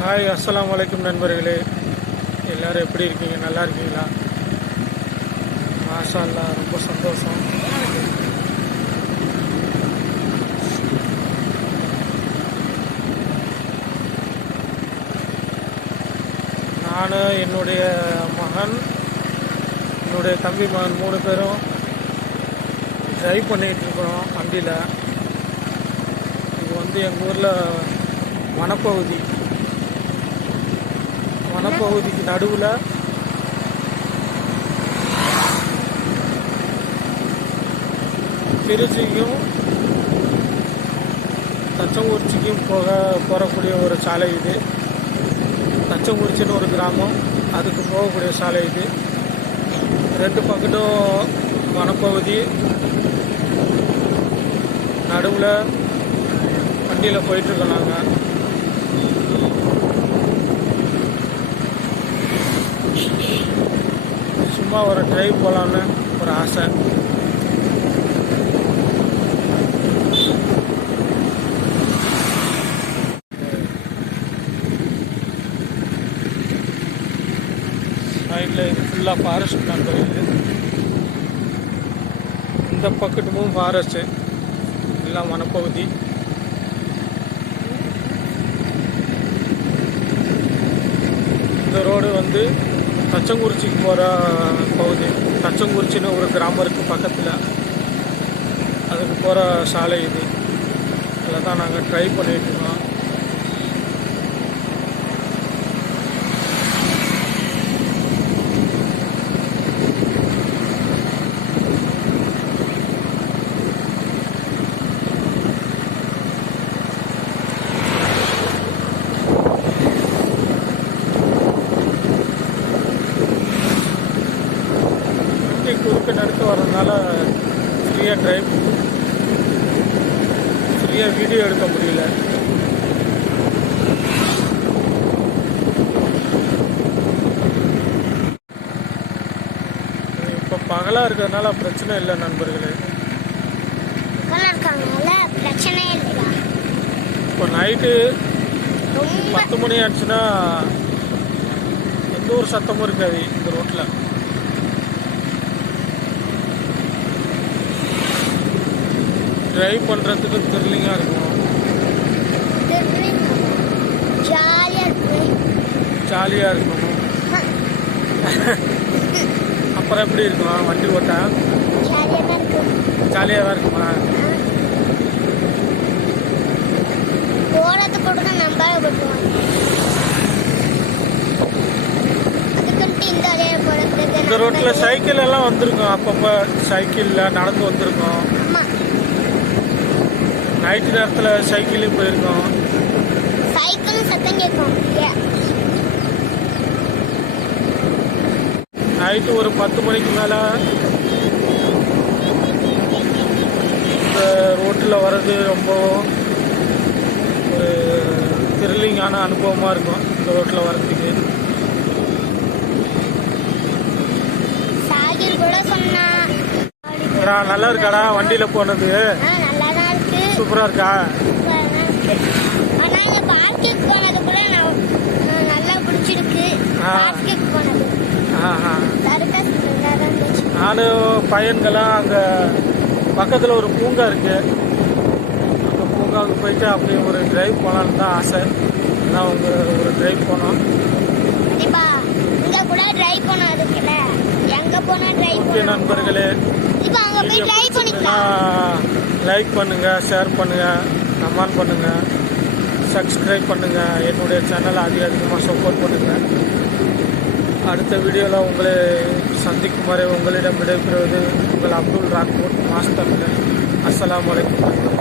Hi அஸ்லாம் வலைக்கும் நண்பர்களே. எல்லோரும் எப்படி இருக்கீங்க? நல்லா இருக்கீங்களா? மாஷால்லா ரொம்ப சந்தோஷம். நான் என்னுடைய மகன் என்னுடைய தம்பி மகன் மூணு பேரும் ட்ரைவ் பண்ணிகிட்டு இருக்கிறோம் வண்டியில். இது வந்து எங்கள் ஊரில் வனப்பகுதி. வனப்பகுதிக்கு நடுவில் திருச்சிக்கும் தச்சங்குறிச்சிக்கும் போக போகக்கூடிய ஒரு சாலை இது. தச்சங்குறிச்சின்னு ஒரு கிராமம். அதுக்கு போகக்கூடிய சாலை இது. ரெண்டு பக்கட்டும் வனப்பகுதி. நடுவில் வண்டியில் போயிட்டுருக்கோம் நாங்கள் சும்மா ஒரு டிரைவ் போகலான்னு ஒரு ஆசை. சைடில் இது ஃபுல்லாக ஃபாரஸ்ட் நம்பர் இது இந்த பக்கத்துமும் ஃபாரஸ்ட்டு எல்லாம் வனப்பகுதி. இந்த ரோடு வந்து தச்சங்குறிச்சிக்கு போகிற பகுதி. தச்சங்குறிச்சின்னு ஒரு கிராமம் இருக்குது பக்கத்தில். அதுக்கு போகிற சாலை இது. அதில் தான் நாங்கள் ட்ரை பண்ணிட்டு இருக்கோம் வண்டி குறுக்க நடுக்க வர்றதுனால ஃப்ரீயாக டிரைவ் ஃப்ரீயாக வீடியோ எடுக்க முடியல. இப்போ பகலாக இருக்கிறதுனால பிரச்சனை இல்லை நண்பர்களே. இப்போ நைட்டு பத்து மணி ஆச்சுன்னா எந்த ஒரு சத்தமும் இருக்காது இந்த ரோட்டில் டிரைவ் பண்ணுறதுக்கு த்ரில்லிங்காக இருக்கும். ஜாலியாக இருக்கும். அப்புறம் எப்படி இருக்கும்? வண்டி ஓட்ட? ஜாலியாக தான் இருக்கும். போகிறது கூட நம்ம இந்த ரோட்டில் சைக்கிள் எல்லாம் வந்திருக்கும். அப்பப்போ சைக்கிளில் நடந்து வந்திருக்கோம். நைட்டு நேரத்தில் சைக்கிளையும் போயிருக்கோம். சைக்கிளும் சத்தம் கேட்கும். நைட்டு ஒரு பத்து மணிக்கு மேலே இந்த ரோட்டில் வர்றது ரொம்ப ஒரு த்ரில்லிங்கான அனுபவமாக இருக்கும் இந்த ரோட்டில் வர்றதுக்கு. நல்லா இருக்காடா வண்டியில் போனது ஆ நல்லா தான் இருக்கு சூப்பராக இருக்கா சூப்பரா இருக்கு? ஆனா இங்க பார்க்குக்கு போனது கூட நான் நல்லா பிடிச்சிருக்கு. பார்க்குக்கு போனது. நானும் பையன்கெல்லாம் அங்கே பக்கத்தில் ஒரு பூங்கா இருக்கு. அந்த பூங்காவுக்கு போயிட்டு அப்படியே ஒரு டிரைவ் போகலான்னு தான் ஆசை. அதான் அவங்க ஒரு டிரைவ் போனோம். கூட டிரைவ் பண்ண இருக்குல்ல எங்க போனா டிரைவ் நண்பர்களே. இப்ப அங்க போய் லைக் பண்ணுங்கள் ஷேர் பண்ணுங்கள் கமெண்ட் பண்ணுங்கள் சப்ஸ்கிரைப் பண்ணுங்கள் என்னுடைய சேனலை அதிக அதிகமாக சப்போர்ட் பண்ணுங்கள் அடுத்த வீடியோவில் உங்களை சந்திக்கும் வரை உங்களிடம் விடைபெறுவது உங்கள் அப்துல் ராக்பூர் மாஸ்டர் அஸ்ஸலாமு அலைக்கும்.